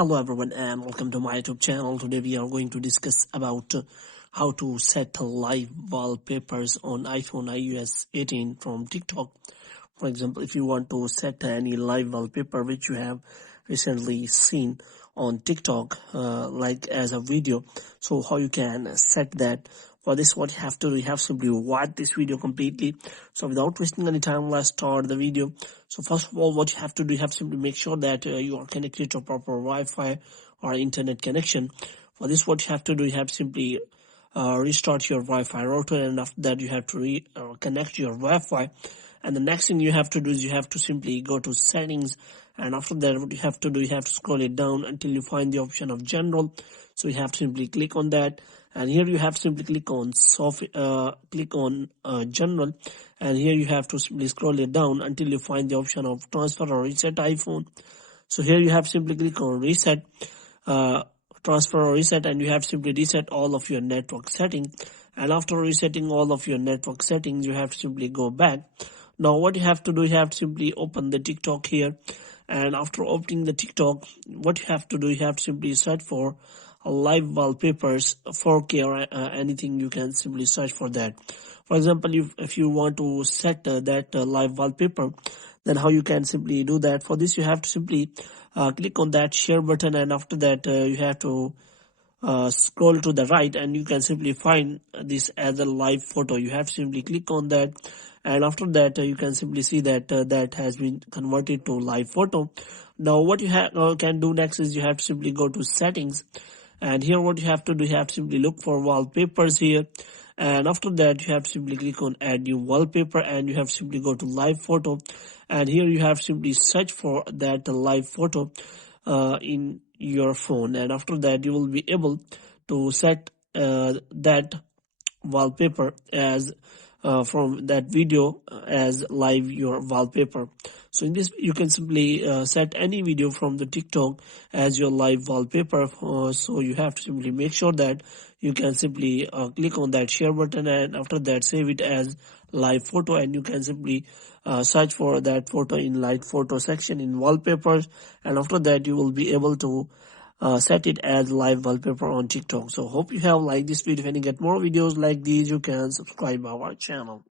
Hello everyone and welcome to my YouTube channel. Today we are going to discuss about how to set live wallpapers on iPhone iOS 18 from TikTok. For example, if you want to set any live wallpaper which you have recently seen on TikTok like as a video, so how you can set that. For this, what you have to do, you have simply watch this video completely. So without wasting any time, let's start the video. So first of all, what you have to do, you have to simply make sure that you are connected to proper Wi-Fi or internet connection. For this, what you have to do, you have to simply restart your Wi-Fi router, and after that you have to connect your Wi-Fi. And the next thing you have to do is you have to simply go to settings, and after that what you have to do, you have to scroll it down until you find the option of general. So you have to simply click on that, and here you have to simply click on general, and here you have to simply scroll it down until you find the option of transfer or reset iPhone. So here you have to simply click on reset, transfer or reset, and you have to simply reset all of your network settings. And after resetting all of your network settings, you have to simply go back. Now what you have to do, you have to simply open the TikTok here, and after opening the TikTok, what you have to do, you have to simply search for live wallpapers 4K or anything. You can simply search for that. For example, if you want to set that live wallpaper, then how you can simply do that. For this, you have to simply click on that share button, and after that you have to scroll to the right, and you can simply find this as a live photo. You have to simply click on that, and after that you can simply see that that has been converted to live photo. Now what you can do next is you have to simply go to settings, and here what you have to do, you have to simply look for wallpapers here, and after that you have to simply click on add new wallpaper, and you have to simply go to live photo, and here you have to simply search for that live photo in your phone, and after that you will be able to set that wallpaper as from that video as live your wallpaper. So in this you can simply set any video from the TikTok as your live wallpaper. So you have to simply make sure that you can simply click on that share button, and after that save it as live photo, and you can simply search for that photo in live photo section in wallpapers, and after that you will be able to set it as live wallpaper on TikTok. So hope you have liked this video. If you get more videos like these, you can subscribe our channel.